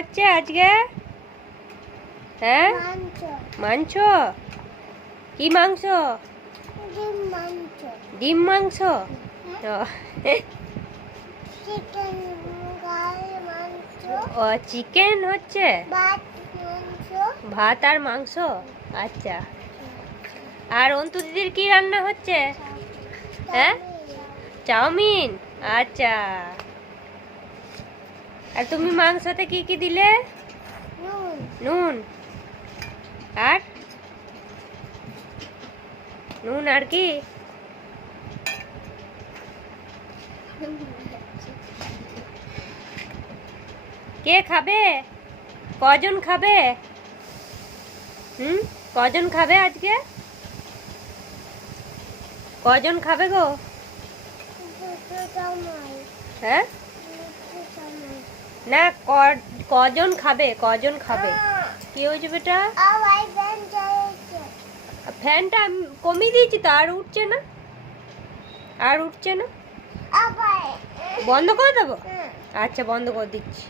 হচ্ছে আজকে? হ্যাঁ, মাংস। কি মাংস? ডিম মাংস। ও চিকেন হচ্ছে, ভাত আর মাংস। আচ্ছা, আর অন্তু দিদির কি রান্না হচ্ছে? হ্যাঁ, চাউমিন। আচ্ছা, আর তুমি মাংসতে কি কি দিলে? নুন আর নুন আর কি? কে খাবে? কজন খাবে? কজন খাবে আজকে? কজন খাবে গো? হ্যাঁ না, কজন খাবে? কজন খাবে? কি হয়েছে বেটা? ফ্যানটা কমিয়ে দিয়েছি তো, আর উঠছে না, আর উঠছে না। বন্ধ করে দেবো? আচ্ছা, বন্ধ করে দিচ্ছি।